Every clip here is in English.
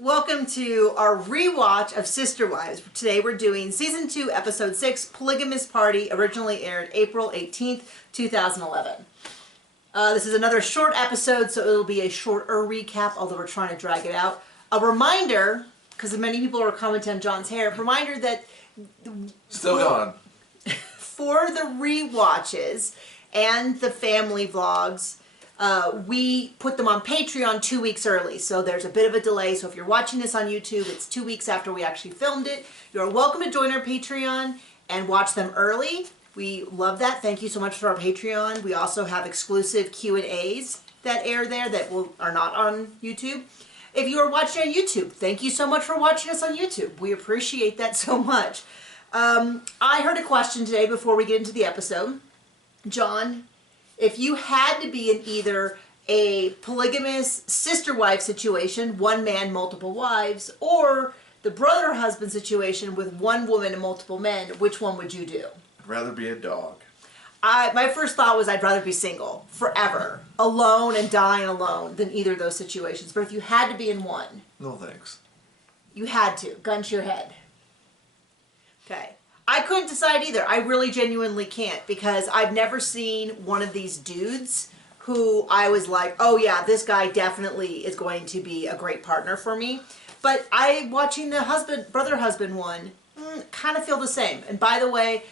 Welcome to our rewatch of Sister Wives. Today we're doing Season 2, Episode 6, Polygamous Party, originally aired April 18th, 2011. This is another short episode, so it'll be a shorter recap, although we're trying to drag it out. A reminder, because many people are commenting on John's hair, reminder that... Still gone. For the rewatches and the family vlogs, we put them on Patreon 2 weeks early, so there's a bit of a delay. So if you're watching this on YouTube, it's 2 weeks after we actually filmed it. You're welcome to join our Patreon and watch them early. We love that. Thank you so much for our Patreon. We also have exclusive Q&As that air there that are not on YouTube. If you are watching on YouTube, thank you so much for watching us on YouTube. We appreciate that so much. I heard a question today before we get into the episode. John, if you had to be in either a polygamous sister wife situation, one man, multiple wives, or the brother husband situation with one woman and multiple men, which one would you do? I'd rather be a dog. My first thought was I'd rather be single forever, alone and dying alone, than either of those situations. But if you had to be in one. No thanks. You had to. Gun to your head. Okay. I couldn't decide either. I really genuinely can't, because I've never seen one of these dudes who I was like, oh yeah, this guy definitely is going to be a great partner for me. But watching the brother husband one, kind of feel the same. And by the way,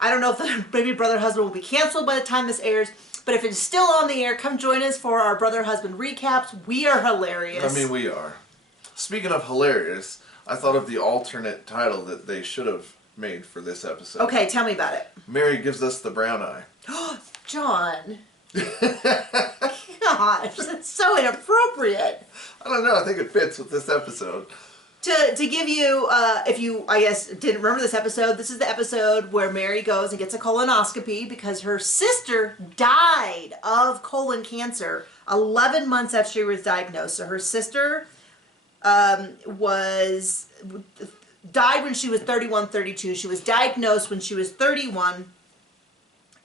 I don't know if the maybe brother husband will be canceled by the time this airs, but if it's still on the air, come join us for our brother husband recaps. We are hilarious. I mean, we are. Speaking of hilarious, I thought of the alternate title that they should have made for this episode. Okay, tell me about it. Mary gives us the brown eye. John. Gosh, that's so inappropriate. I don't know, I think it fits with this episode. To give you, if you, I guess, didn't remember this episode, this is the episode where Mary goes and gets a colonoscopy because her sister died of colon cancer 11 months after she was diagnosed. So her sister died when she was 31, 32. She was diagnosed when she was 31,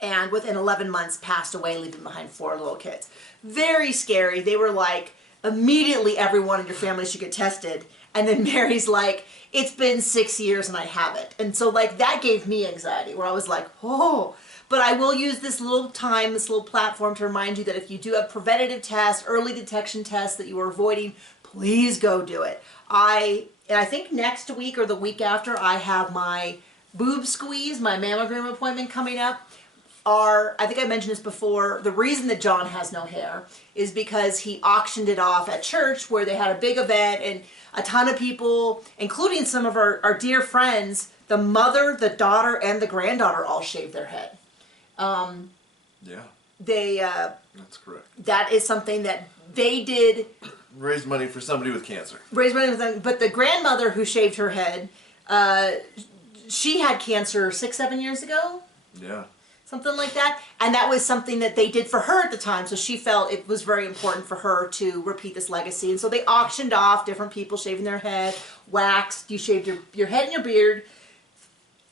and within 11 months passed away, leaving behind 4 little kids. Very scary. They were like, immediately everyone in your family should get tested. And then Mary's like, it's been 6 years and I haven't. And so like that gave me anxiety, where I was like, oh. But I will use this little time, this little platform to remind you that if you do have preventative tests, early detection tests that you are avoiding, please go do it. I think next week or the week after, I have my boob squeeze, my mammogram appointment coming up. I think I mentioned this before, the reason that John has no hair is because he auctioned it off at church where they had a big event and a ton of people, including some of our dear friends, the mother, the daughter, and the granddaughter all shaved their head. Yeah. That's correct. That is something that they did. Raise money for somebody with cancer. Raise money for them. But the grandmother who shaved her head, she had cancer 6-7 years ago. Yeah. Something like that. And that was something that they did for her at the time. So she felt it was very important for her to repeat this legacy. And so they auctioned off different people shaving their head, waxed, you shaved your head and your beard.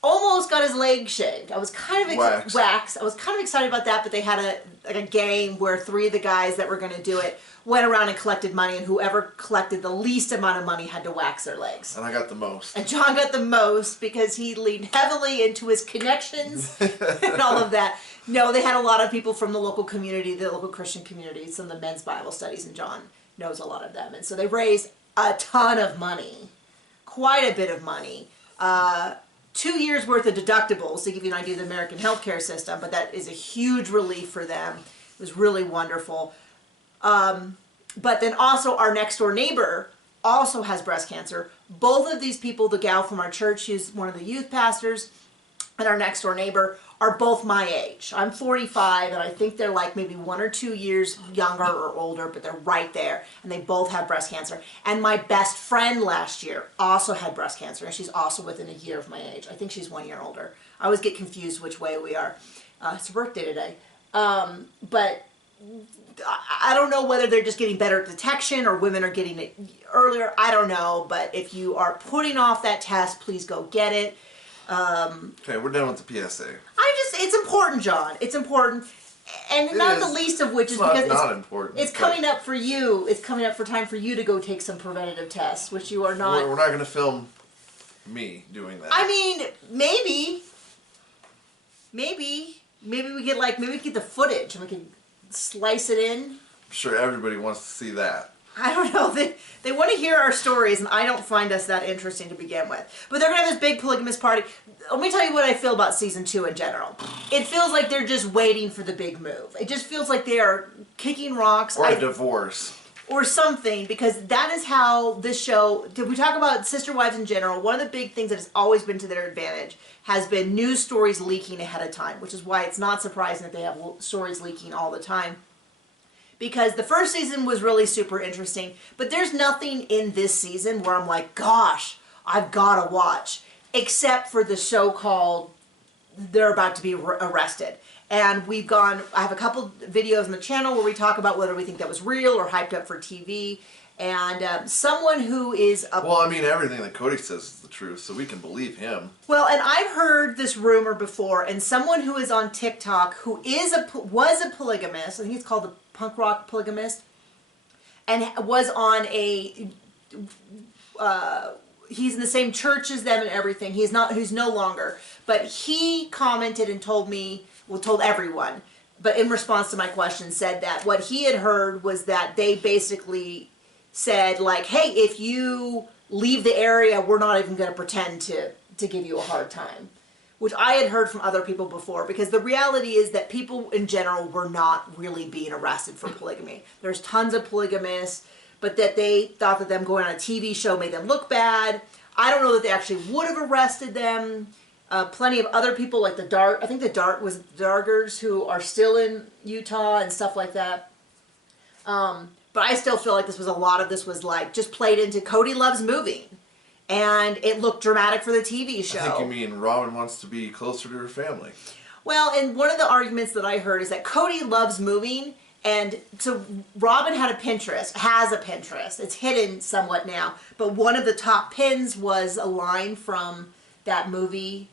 Almost got his legs shaved. I was kind of waxed. I was kind of excited about that, but they had a game where 3 of the guys that were going to do it went around and collected money, and whoever collected the least amount of money had to wax their legs. And I got the most. And John got the most because he leaned heavily into his connections and all of that. No, they had a lot of people from the local community, the local Christian community, some of the men's Bible studies, and John knows a lot of them. And so they raised a ton of money, quite a bit of money. 2 years worth of deductibles to give you an idea of the American healthcare system, but that is a huge relief for them. It was really wonderful. But then also our next door neighbor also has breast cancer. Both of these people, the gal from our church, who's one of the youth pastors, and our next door neighbor, are both my age. I'm 45, and I think they're like maybe 1 or 2 years younger or older, but they're right there, and they both have breast cancer. And my best friend last year also had breast cancer, and she's also within a year of my age. I think she's 1 year older. I always get confused which way we are. It's her birthday today. But I don't know whether they're just getting better detection or women are getting it earlier. I don't know, but if you are putting off that test, please go get it. Okay, we're done with the PSA. It's important, John. It's important. And It not is. the least of which is It's not, because not important. it's coming up for you. It's coming up for time for you to go take some preventative tests, which you are not. We're not going to film me doing that. I mean, maybe we get maybe we get the footage and we can slice it in. I'm sure everybody wants to see that. I don't know. They want to hear our stories, and I don't find us that interesting to begin with. But they're going to have this big polygamous party. Let me tell you what I feel about season 2 in general. It feels like they're just waiting for the big move. It just feels like they are kicking rocks. Or a divorce. Or something, because that is how this show, did we talk about sister wives in general? One of the big things that has always been to their advantage has been news stories leaking ahead of time, which is why it's not surprising that they have stories leaking all the time. Because the first season was really super interesting, but there's nothing in this season where I'm like, gosh, I've got to watch, except for the so-called, they're about to be arrested. And I have a couple videos on the channel where we talk about whether we think that was real or hyped up for TV. And someone who is well, I mean, everything that Cody says is the truth, so we can believe him. Well, and I've heard this rumor before, and someone who is on TikTok who was a polygamist, I think he's called the punk rock polygamist, and was on a he's in the same church as them and everything. He's no longer, but he commented and told everyone, but in response to my question, said that what he had heard was that they basically said, like, hey, if you leave the area, we're not even going to pretend to give you a hard time. Which I had heard from other people before, because the reality is that people in general were not really being arrested for polygamy. There's tons of polygamists, but that they thought that them going on a TV show made them look bad. I don't know that they actually would have arrested them. Plenty of other people, like the Dargers, who are still in Utah and stuff like that. But I still feel like a lot of this was like just played into Cody loves moving. And it looked dramatic for the TV show. I think you mean Robin wants to be closer to her family. Well, and one of the arguments that I heard is that Cody loves moving, and so Robin has a Pinterest. It's hidden somewhat now, but one of the top pins was a line from that movie,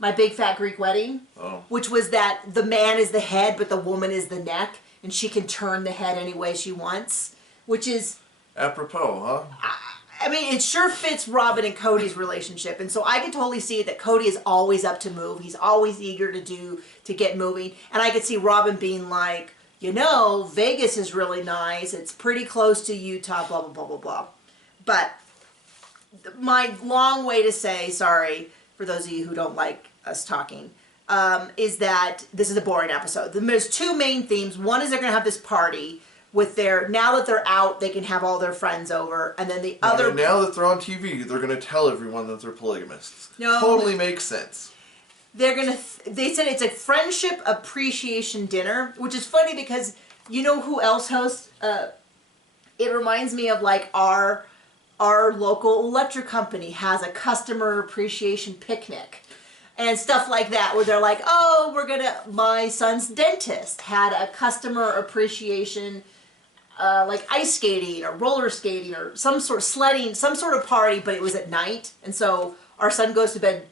My Big Fat Greek Wedding, which was that the man is the head, but the woman is the neck, and she can turn the head any way she wants, which is... apropos, huh? I mean, it sure fits Robin and Cody's relationship, and so I could totally see that Cody is always up to move. He's always eager to get moving, and I could see Robin being like, you know, Vegas is really nice. It's pretty close to Utah, blah, blah, blah, blah, blah. But my long way to say, sorry, for those of you who don't like us talking, is that this is a boring episode. There's two main themes. One is they're going to have this party with now that they're out, they can have all their friends over, and then the other... Now that they're on TV, they're going to tell everyone that they're polygamists. No. Totally makes sense. They said it's a friendship appreciation dinner, which is funny because you know who else hosts? It reminds me of like our local electric company has a customer appreciation picnic and stuff like that, where they're like, oh, my son's dentist had a customer appreciation like ice skating or roller skating or some sort of sledding, some sort of party, but it was at night. And so our son goes to bed,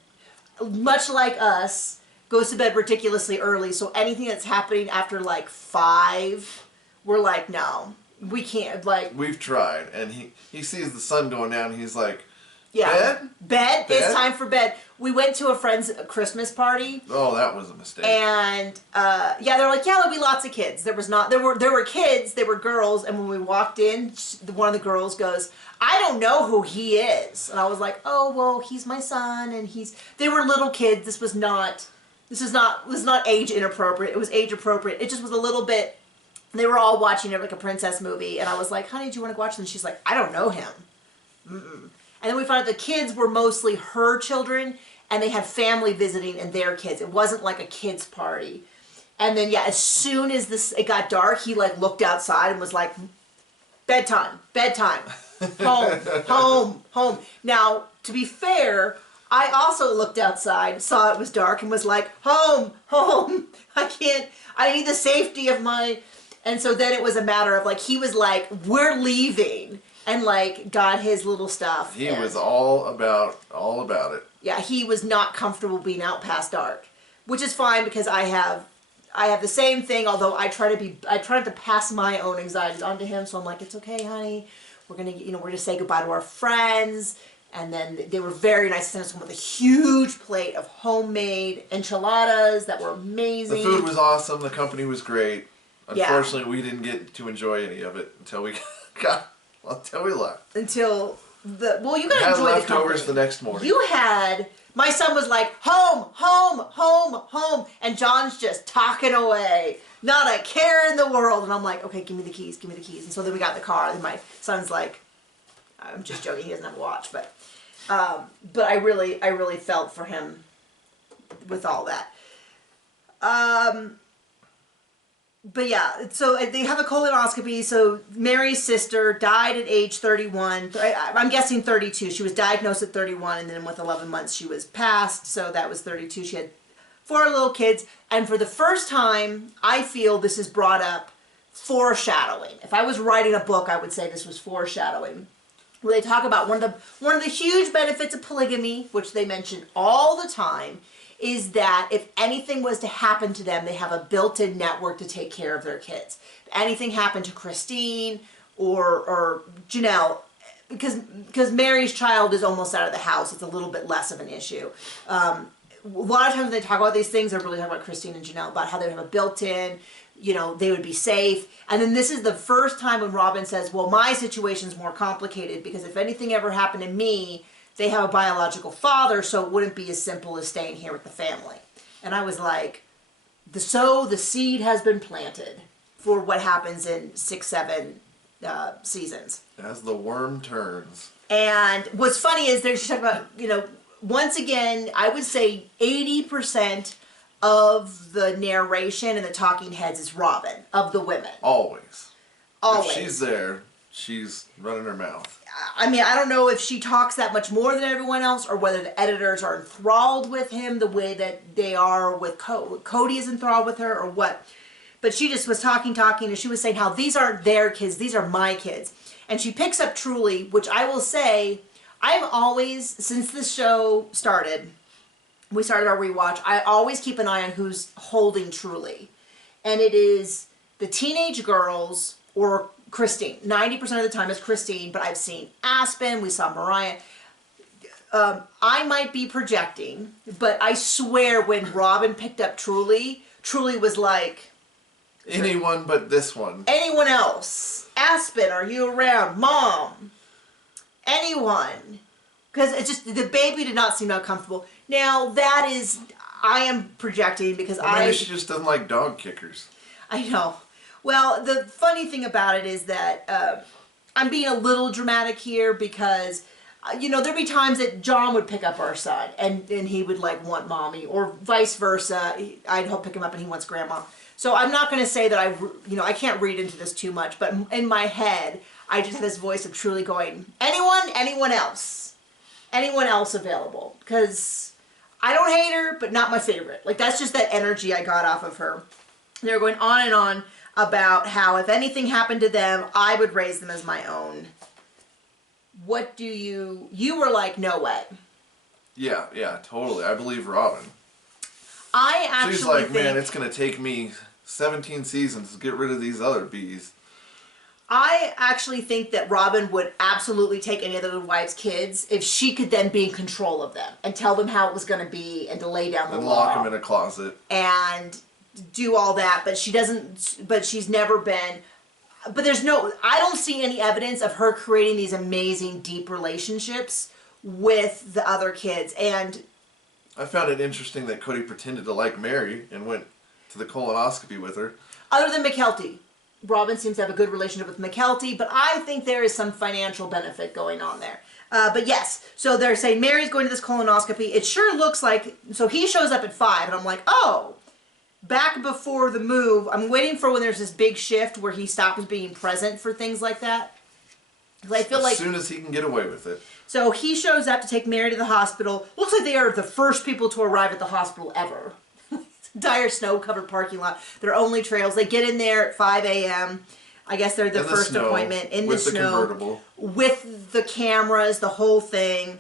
much like us, goes to bed ridiculously early. So anything that's happening after like 5, we're like, no, we can't. Like, we've tried, and he sees the sun going down, and he's like, yeah, bed? It's time for bed. We went to a friend's Christmas party. Oh, that was a mistake. And yeah, they're like, yeah, there'll be lots of kids. There were kids, they were girls, and when we walked in, one of the girls goes, I don't know who he is. And I was like, oh, well, he's my son, and they were little kids. This was not age inappropriate. It was age appropriate. It just was a little bit, they were all watching it like a princess movie, and I was like, honey, do you want to watch this? And she's like, I don't know him. Mm-mm. And then we found out the kids were mostly her children, and they had family visiting and their kids. It wasn't like a kids' party. And then, yeah, as soon as it got dark, he like looked outside and was like, bedtime, home. Now, to be fair, I also looked outside, saw it was dark, and was like, home. I need the safety of my... And so then it was a matter of like, he was like, we're leaving. And like got his little stuff. He was all about it. Yeah, he was not comfortable being out past dark, which is fine because I have I have the same thing, although I try not to pass my own anxieties onto him. So I'm like, it's okay, honey. We're gonna, we're gonna say goodbye to our friends. And then they were very nice to send us home with a huge plate of homemade enchiladas that were amazing. The food was awesome. The company was great. Unfortunately, we didn't get to enjoy any of it until we until we left. Until you got to enjoy the leftovers the next morning. My son was like, home, home, home, home. And John's just talking away. Not a care in the world. And I'm like, okay, give me the keys, give me the keys. And so then we got in the car. And my son's like, I'm just joking, he doesn't have a watch. But I really felt for him with all that. But yeah, so they have a colonoscopy. So Mary's sister died at age 31. I'm guessing 32. She was diagnosed at 31, and then with 11 months she was passed. So that was 32. She had 4 little kids. And for the first time, I feel this is brought up foreshadowing. If I was writing a book, I would say this was foreshadowing. Where they talk about one of the huge benefits of polygamy, which they mention all the time, is that if anything was to happen to them, they have a built-in network to take care of their kids. If anything happened to Christine or Janelle, because Mary's child is almost out of the house, it's a little bit less of an issue. A lot of times when they talk about these things, they're really talking about Christine and Janelle, about how they would have a built-in, they would be safe. And then this is the first time when Robin says, well, my situation's more complicated because if anything ever happened to me, they have a biological father, so it wouldn't be as simple as staying here with the family. And I was like, the seed has been planted for what happens in 6, 7 seasons. As the worm turns. And what's funny is they're just talking about, once again, I would say 80% of the narration and the talking heads is Robin, of the women. Always. Always. If she's there, she's running her mouth. I mean, I don't know if she talks that much more than everyone else or whether the editors are enthralled with him the way that they are with Cody is enthralled with her or what. But she just was talking, and she was saying how these aren't their kids, these are my kids. And she picks up Truly, which I will say, I've always, since this show started, we started our rewatch, I always keep an eye on who's holding Truly. And it is the teenage girls or Christine. 90% of the time it's Christine, but I've seen Aspen, we saw Mariah. I might be projecting, but I swear when Robin picked up Truly was like... Anyone but this one. Anyone else. Aspen, are you around? Mom. Anyone. Because it's just, the baby did not seem uncomfortable. Now, that is, I am projecting because maybe she just doesn't like dog kickers. I know. Well, the funny thing about it is that I'm being a little dramatic here because, there'd be times that John would pick up our son and he would want mommy or vice versa. I'd help pick him up and he wants grandma. So I'm not going to say that I can't read into this too much, but in my head, I just have this voice of Truly going, anyone else available. Because I don't hate her, but not my favorite. That's just that energy I got off of her. They're going on and on about how if anything happened to them, I would raise them as my own. What do you were like, no way. Yeah, totally. I believe Robin. I actually She's like, man, it's going to take me 17 seasons to get rid of these other bees. I actually think that Robin would absolutely take any of the wives' kids if she could then be in control of them and tell them how it was going to be and to lay down the law. And lock them in a closet. And do all that, but she doesn't, but she's never been, but I don't see any evidence of her creating these amazing deep relationships with the other kids. And I found it interesting that Cody pretended to like Mary and went to the colonoscopy with her. Other than McKelty. Robin seems to have a good relationship with McKelty, but I think there is some financial benefit going on there. But yes, so they're saying Mary's going to this colonoscopy. It sure looks like, so he shows up at 5, and I'm like, oh, back before the move, I'm waiting for when there's this big shift where he stops being present for things like that. I feel as soon as he can get away with it. So he shows up to take Mary to the hospital. Looks like they are the first people to arrive at the hospital ever. Dire snow-covered parking lot. There are only trails. They get in there at 5 a.m. I guess they're the first appointment in the snow. Convertible. With the cameras, the whole thing.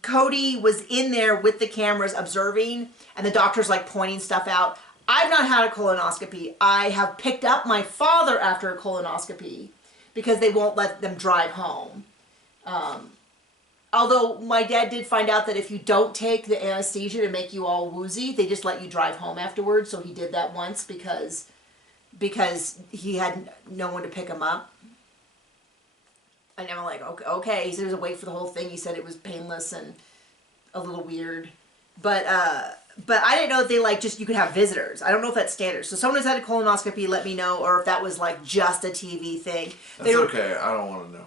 Cody was in there with the cameras observing, and the doctor's pointing stuff out. I've not had a colonoscopy. I have picked up my father after a colonoscopy because they won't let them drive home. Although my dad did find out that if you don't take the anesthesia to make you all woozy, they just let you drive home afterwards. So he did that once because he had no one to pick him up. And I'm like, okay. He said he was awake for the whole thing. He said it was painless and a little weird. But I didn't know if they you could have visitors. I don't know if that's standard. So someone who's had a colonoscopy, let me know, or if that was just a TV thing. That's okay. I don't want to know.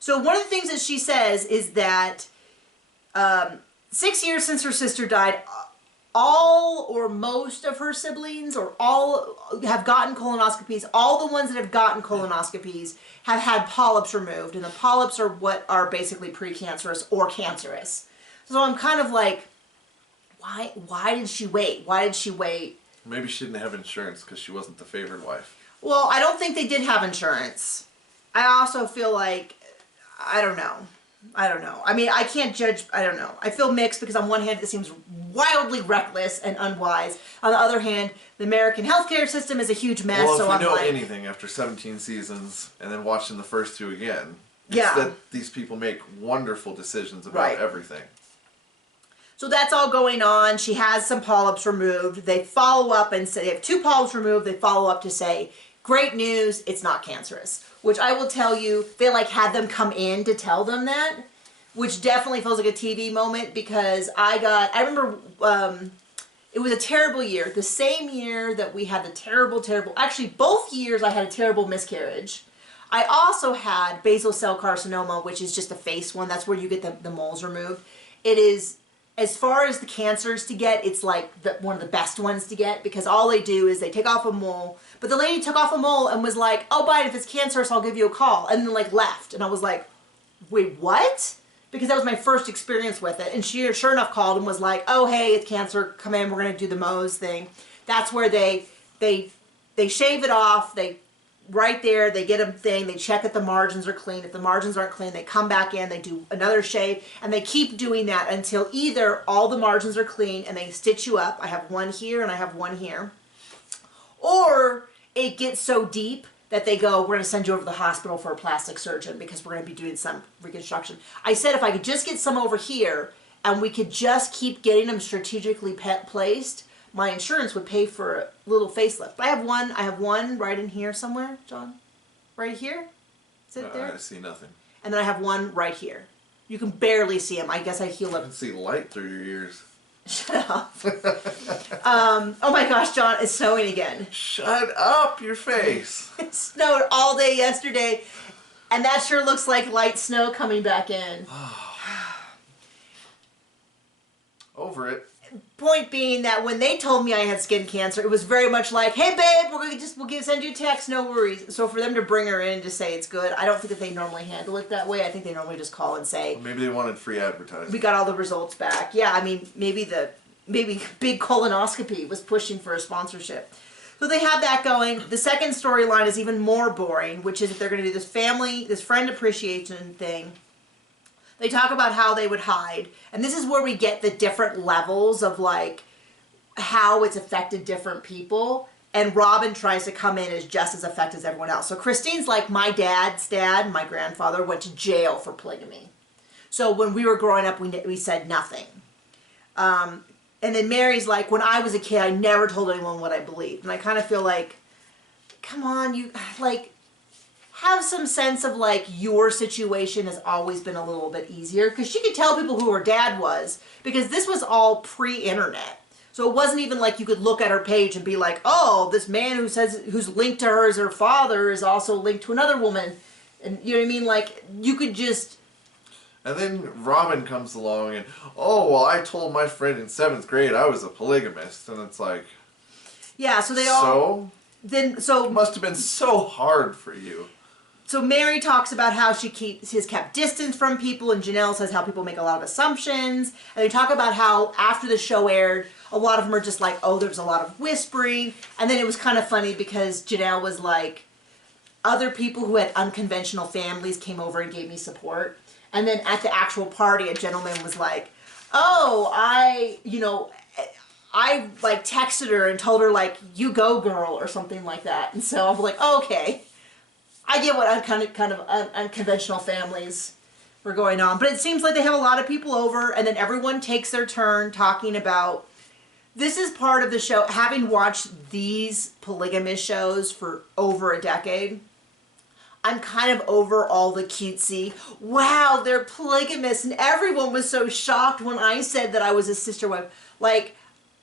So one of the things that she says is that 6 years since her sister died, all or most of her siblings or all have gotten colonoscopies. All the ones that have gotten colonoscopies have had polyps removed. And the polyps are what are basically precancerous or cancerous. So I'm kind of like, why did she wait? Why did she wait? Maybe she didn't have insurance because she wasn't the favored wife. Well, I don't think they did have insurance. I also feel like, I don't know. I mean, I can't judge. I don't know. I feel mixed because on one hand, it seems wildly reckless and unwise. On the other hand, the American healthcare system is a huge mess. Well, so if we know anything after 17 seasons and then watching the first two again, it's that these people make wonderful decisions about everything. So that's all going on. She has some polyps removed. They follow up and say, they have 2 polyps removed. They follow up to say, great news, it's not cancerous. Which I will tell you, they had them come in to tell them that, which definitely feels like a TV moment because I remember it was a terrible year. The same year that we had the terrible, actually both years I had a terrible miscarriage. I also had basal cell carcinoma, which is just a face one. That's where you get the moles removed. It is, as far as the cancers to get, it's one of the best ones to get because all they do is they take off a mole. But the lady took off a mole and was like, oh, Biden, if it's cancerous, I'll give you a call. And then left. And I was like, wait, what? Because that was my first experience with it. And she sure enough called and was like, oh, hey, it's cancer. Come in. We're going to do the Mohs thing. That's where they shave it off. Right there, they get a thing, they check that the margins are clean. If the margins aren't clean, they come back in, they do another shave, and they keep doing that until either all the margins are clean and they stitch you up. I have one here and I have one here. Or it gets so deep that they go, we're going to send you over to the hospital for a plastic surgeon because we're going to be doing some reconstruction. I said if I could just get some over here and we could just keep getting them strategically placed, my insurance would pay for a little facelift. But I have one right in here somewhere, John. Right here? Is it there? I see nothing. And then I have one right here. You can barely see them. I guess I healed up. I can see light through your ears. Shut up. Oh my gosh, John, it's snowing again. Shut up your face. It snowed all day yesterday, and that sure looks like light snow coming back in. Over it. Point being that when they told me I had skin cancer, it was very much like, hey babe, we'll send you a text, no worries. So for them to bring her in to say it's good, I don't think that they normally handle it that way. I think they normally just call and say, well, maybe they wanted free advertising. We got all the results back. Yeah, I mean, maybe big colonoscopy was pushing for a sponsorship. So they have that going. The second storyline is even more boring, which is that they're going to do this friend appreciation thing. They talk about how they would hide. And this is where we get the different levels of how it's affected different people. And Robin tries to come in as just as affected as everyone else. So Christine's like, my dad's dad, my grandfather, went to jail for polygamy. So when we were growing up, we said nothing. And then Mary's like, when I was a kid, I never told anyone what I believed. And I kind of feel like, come on, you, have some sense of your situation has always been a little bit easier because she could tell people who her dad was because this was all pre-internet. So it wasn't even like you could look at her page and be like, oh, this man who's linked to her as her father is also linked to another woman. And you know what I mean? You could just... And then Robin comes along and, oh, well, I told my friend in 7th grade I was a polygamist. And it's like... Yeah, so they all... So? It must have been so hard for you. So Mary talks about how she has kept distance from people, and Janelle says how people make a lot of assumptions. And they talk about how after the show aired, a lot of them are just like, oh, there's a lot of whispering. And then it was kind of funny because Janelle was like, other people who had unconventional families came over and gave me support. And then at the actual party, a gentleman was like, oh, I like texted her and told her like, you go girl or something like that. And so I'm like, oh, okay. I get what unconventional families were going on. But it seems like they have a lot of people over and then everyone takes their turn talking about, this is part of the show, having watched these polygamous shows for over a decade, I'm kind of over all the cutesy, wow, they're polygamous, and everyone was so shocked when I said that I was a sister wife. Like,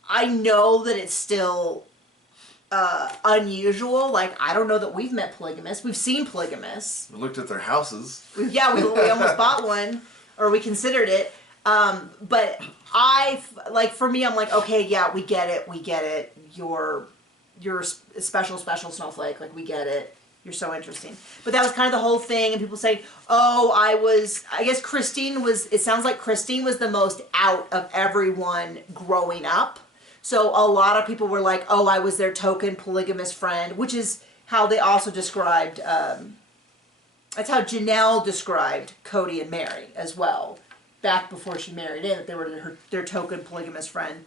I know that it's still unusual. Like, I don't know that we've met polygamists. We've seen polygamists. We looked at their houses. Yeah, we almost bought one, or we considered it. But for me, I'm like, okay, yeah, we get it. You're a special snowflake. Like, we get it. You're so interesting. But that was kind of the whole thing, and people say, oh, I guess Christine it sounds like Christine was the most out of everyone growing up. So a lot of people were like, oh, I was their token polygamous friend, which is how they also described, that's how Janelle described Cody and Mary as well, back before she married in, that they were their token polygamous friend.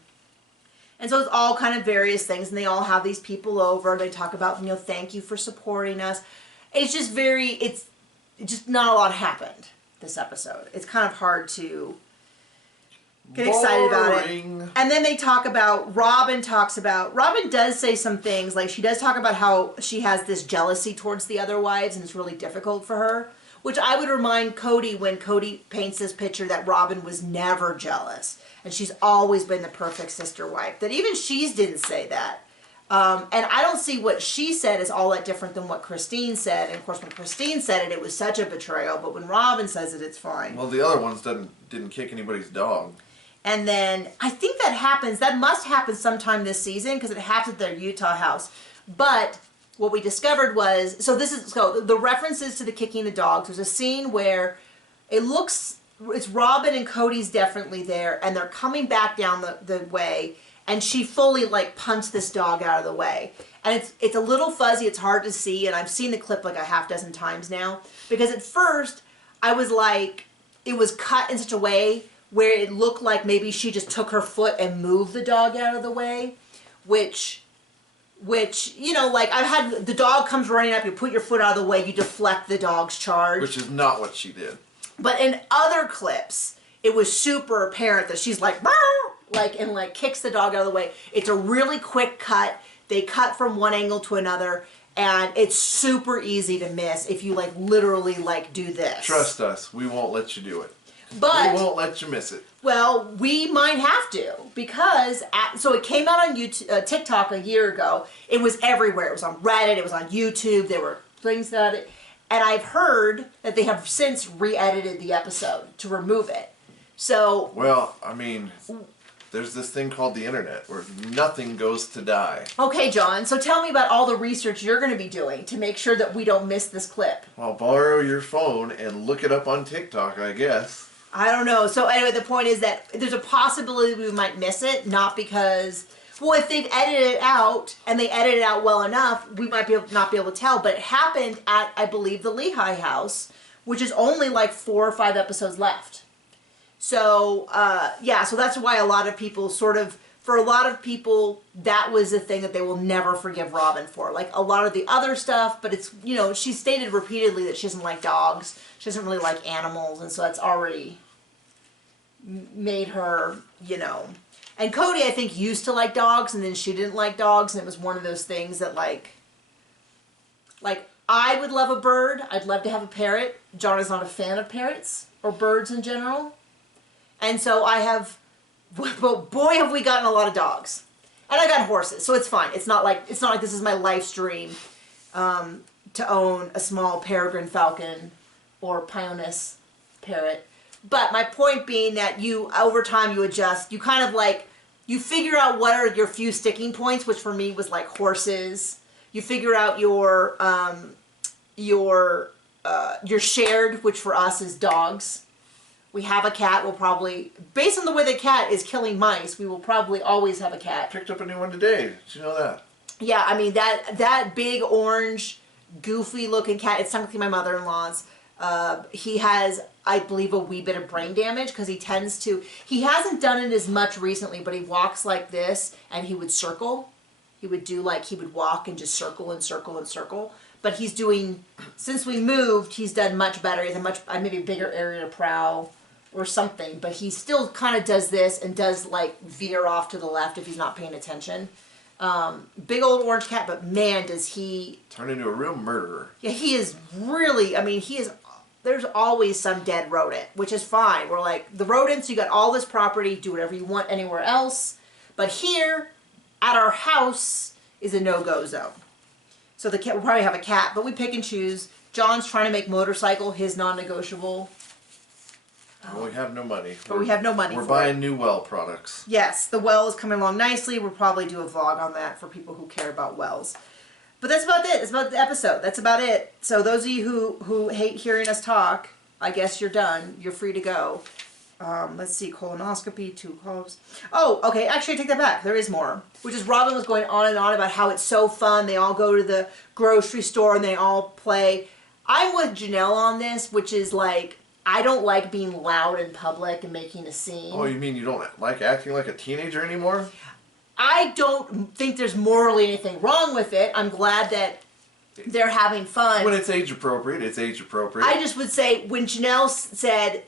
And so it's all kind of various things, and they all have these people over. They talk about, thank you for supporting us. It's just it's just not a lot happened this episode. It's kind of hard to get excited about it. And then they talk about, Robin does say some things, like she does talk about how she has this jealousy towards the other wives, and it's really difficult for her. Which I would remind Cody when Cody paints this picture that Robin was never jealous. And she's always been the perfect sister wife. That even she didn't say that. And I don't see what she said is all that different than what Christine said. And of course when Christine said it, it was such a betrayal. But when Robin says it, it's fine. Well, the other ones didn't kick anybody's dog. And then I think that must happen sometime this season because it happens at their Utah house. But what we discovered was, the references to the kicking the dogs. There's a scene where it's Robin and Cody's definitely there, and they're coming back down the way, and she fully like punched this dog out of the way. And it's a little fuzzy, it's hard to see, and I've seen the clip like a half dozen times now, because at first I was like, it was cut in such a way where it looked like maybe she just took her foot and moved the dog out of the way, which, like I've had, the dog comes running up, you put your foot out of the way, you deflect the dog's charge. Which is not what she did. But in other clips, it was super apparent that she's like, and kicks the dog out of the way. It's a really quick cut. They cut from one angle to another, and it's super easy to miss if you literally do this. Trust us, we won't let you do it. But we won't let you miss it. Well, we might have to, because so it came out on YouTube, TikTok a year ago. It was everywhere. It was on Reddit. It was on YouTube. There were things about it. And I've heard that they have since re-edited the episode to remove it. So... Well, I mean, there's this thing called the internet where nothing goes to die. Okay, John. So tell me about all the research you're going to be doing to make sure that we don't miss this clip. Well, borrow your phone and look it up on TikTok, I guess. I don't know. So anyway, the point is that there's a possibility we might miss it, not because, well, if they've edited it out and they edit it out well enough, we might not be able to tell. But it happened at, I believe, the Lehigh house, which is only 4 or 5 episodes left. So, so that's why a lot of people for a lot of people, that was the thing that they will never forgive Robin for. A lot of the other stuff, but it's, she stated repeatedly that she doesn't like dogs. She doesn't really like animals, and so that's already made her, And Cody, I think, used to like dogs, and then she didn't like dogs, and it was one of those things that, I would love a bird. I'd love to have a parrot. John is not a fan of parrots or birds in general. And so I have, but boy, have we gotten a lot of dogs. And I got horses, so it's fine. It's not like this is my life's dream to own a small peregrine falcon or Pionus parrot. But my point being that over time, you adjust. You kind of you figure out what are your few sticking points, which for me was horses. You figure out your shared, which for us is dogs. We have a cat. We'll probably, based on the way the cat is killing mice, we will probably always have a cat. Picked up a new one today. Did you know that? Yeah, I mean, that big orange, goofy looking cat, it's technically my mother-in-law's. He has, I believe, a wee bit of brain damage because he hasn't done it as much recently, but he walks like this and he would circle. He would walk and just circle and circle and circle. But he's doing, since we moved, he's done much better. He has maybe a bigger area to prowl or something. But he still kind of does this and does like veer off to the left if he's not paying attention. Big old orange cat, but man, does he turn into a real murderer. Yeah, he is really, there's always some dead rodent, which is fine. We're like, the rodents, you got all this property, do whatever you want anywhere else. But here, at our house, is a no-go zone. So the cat, we'll probably have a cat, but we pick and choose. John's trying to make motorcycle his non-negotiable. Well, we have no money. But we have no money. We're buying new well products. Yes, the well is coming along nicely. We'll probably do a vlog on that for people who care about wells. But that's about it. That's about the episode. That's about it. So those of you who hate hearing us talk, I guess you're done. You're free to go. Let's see, colonoscopy, 2 cloves. Oh, okay, actually I take that back. There is more. Which is Robin was going on and on about how it's so fun. They all go to the grocery store and they all play. I'm with Janelle on this, which is like, I don't like being loud in public and making a scene. Oh, you mean you don't like acting like a teenager anymore? I don't think there's morally anything wrong with it. I'm glad that they're having fun. When it's age appropriate, it's age appropriate. I just would say when Janelle said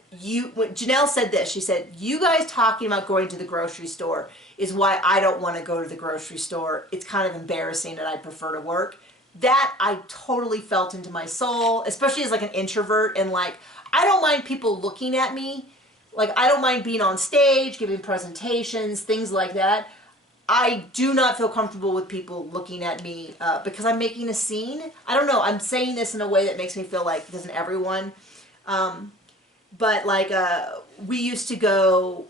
this, she said, "You guys talking about going to the grocery store is why I don't want to go to the grocery store. It's kind of embarrassing and I prefer to work." That I totally felt into my soul, especially as like an introvert, and like I don't mind people looking at me. Like I don't mind being on stage, giving presentations, things like that. I do not feel comfortable with people looking at me because I'm making a scene. I don't know. I'm saying this in a way that makes me feel like, doesn't everyone? But like we used to go,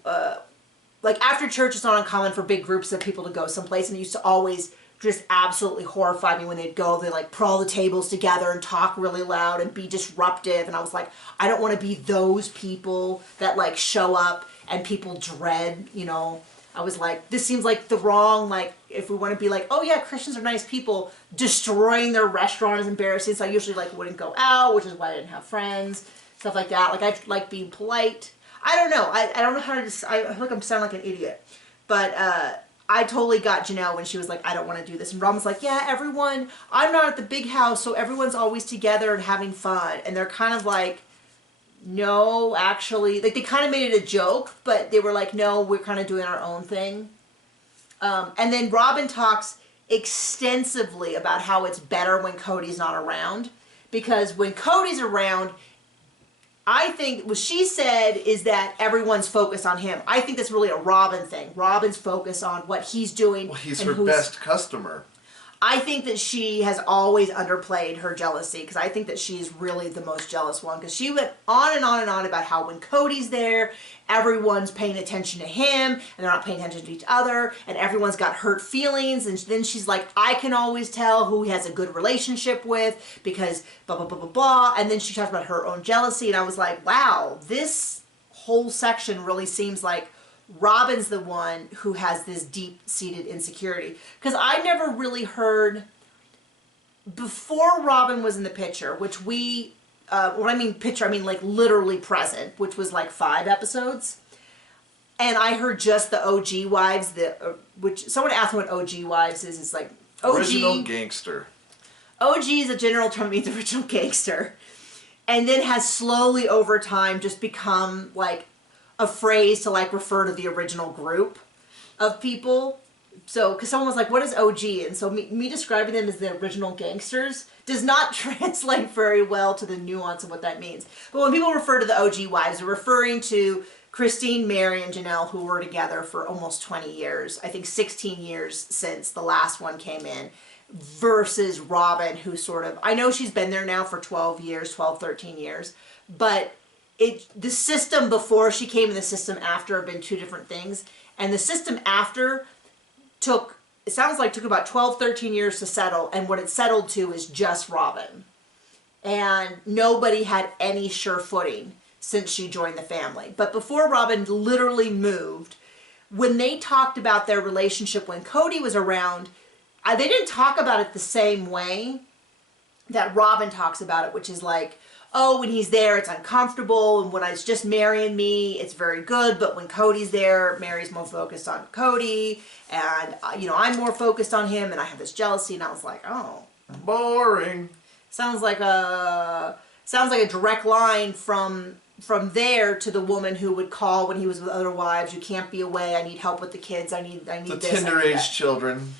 like after church, it's not uncommon for big groups of people to go someplace, and it used to always just absolutely horrify me when they'd go. They like put all the tables together and talk really loud and be disruptive. And I was like, I don't want to be those people that like show up and people dread, you know. I was like, this seems like the wrong, like, if we want to be like, oh yeah, Christians are nice people, destroying their restaurant is embarrassing, so I usually, like, wouldn't go out, which is why I didn't have friends, stuff like that. Like, I like being polite. I don't know. I don't know how to just, I feel like I'm sounding like an idiot. But, I totally got Janelle when she was like, I don't want to do this. And Robin's like, yeah, everyone, I'm not at the big house, so everyone's always together and having fun. And they're kind of like, no, actually, like they kind of made it a joke, but they were like, no, we're kind of doing our own thing. And then Robin talks extensively about how it's better when Cody's not around, because when Cody's around, I think what she said is that everyone's focused on him. I think that's really a Robin thing. Robin's focus on what he's doing. Well, he's her best customer. I think that she has always underplayed her jealousy, because I think that she's really the most jealous one, because she went on and on and on about how when Cody's there, everyone's paying attention to him and they're not paying attention to each other, and everyone's got hurt feelings. And then she's like, I can always tell who he has a good relationship with because blah, blah, blah, blah, blah. And then she talked about her own jealousy, and I was like, wow, this whole section really seems like Robin's the one who has this deep-seated insecurity. Because I never really heard, before Robin was in the picture, which we, when I mean picture, I mean like literally present, which was like 5 episodes. And I heard just the OG wives, which someone asked me what OG wives is. It's like OG. Original gangster. OG is a general term, means original gangster. And then has slowly over time just become like a phrase to like refer to the original group of people. So, because someone was like, what is OG? And so me describing them as the original gangsters does not translate very well to the nuance of what that means. But when people refer to the OG wives, they're referring to Christine, Mary, and Janelle, who were together for almost 20 years. I think 16 years since the last one came in. Versus Robin, who sort of, I know she's been there now for 12 years, 12, 13 years. But the system before she came and the system after have been 2 different things. And the system after took about 12, 13 years to settle. And what it settled to is just Robin. And nobody had any sure footing since she joined the family. But before Robin literally moved, when they talked about their relationship when Cody was around, they didn't talk about it the same way that Robin talks about it, which is like, oh, when he's there, it's uncomfortable, and when it's just Mary and me, it's very good, but when Cody's there, Mary's more focused on Cody, and, you know, I'm more focused on him, and I have this jealousy, and I was like, oh. Boring. Sounds like a direct line from there to the woman who would call when he was with other wives, you can't be away, I need help with the kids, I need the this, tender age children.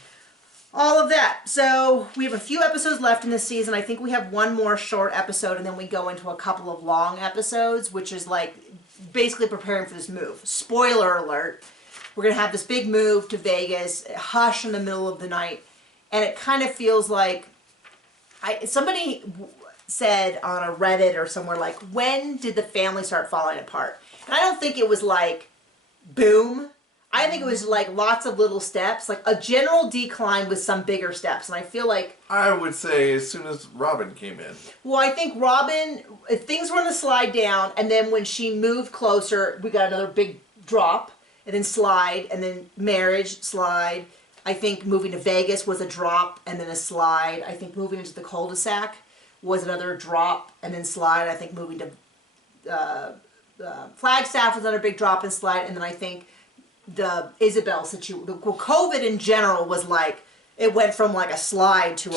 all of that. So we have a few episodes left in this season. I think we have one more short episode, and then we go into a couple of long episodes, which is like basically preparing for this move. Spoiler alert, we're going to have this big move to Vegas, hush in the middle of the night, and it kind of feels like, somebody said on a Reddit or somewhere, like, when did the family start falling apart? And I don't think it was like, boom. I think it was like lots of little steps, like a general decline with some bigger steps. And I feel like, I would say as soon as Robin came in. well, I think Robin, things were going to slide down, and then when she moved closer, we got another big drop, and then slide, and then marriage, slide. I think moving to Vegas was a drop, and then a slide. I think moving into the cul-de-sac was another drop, and then slide. I think moving to Flagstaff was another big drop and slide, and then I think the Isabel situation, well, COVID in general was like, it went from like a slide to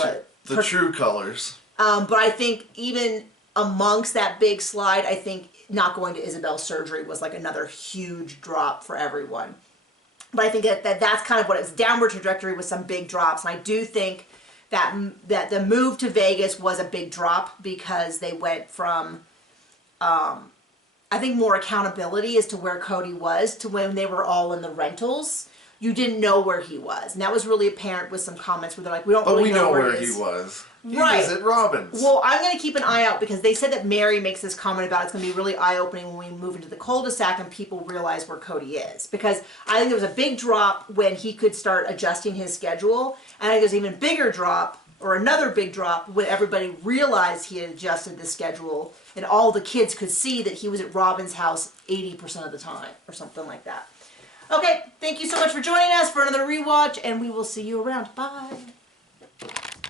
the true colors. But I think even amongst that big slide, I think not going to Isabel's surgery was like another huge drop for everyone. But I think that's kind of what it was, downward trajectory with some big drops. And I do think that the move to Vegas was a big drop because they went from, I think, more accountability as to where Cody was to when they were all in the rentals. You didn't know where he was. And that was really apparent with some comments where they're like, we don't really know where he was. He right. was at Robin's. Well, I'm going to keep an eye out because they said that Mary makes this comment about it's going to be really eye-opening when we move into the cul-de-sac and people realize where Cody is. Because I think there was a big drop when he could start adjusting his schedule. And I think there's an even bigger drop, or another big drop, when everybody realized he had adjusted the schedule and all the kids could see that he was at Robin's house 80% of the time or something like that. Okay, thank you so much for joining us for another rewatch, and we will see you around. Bye.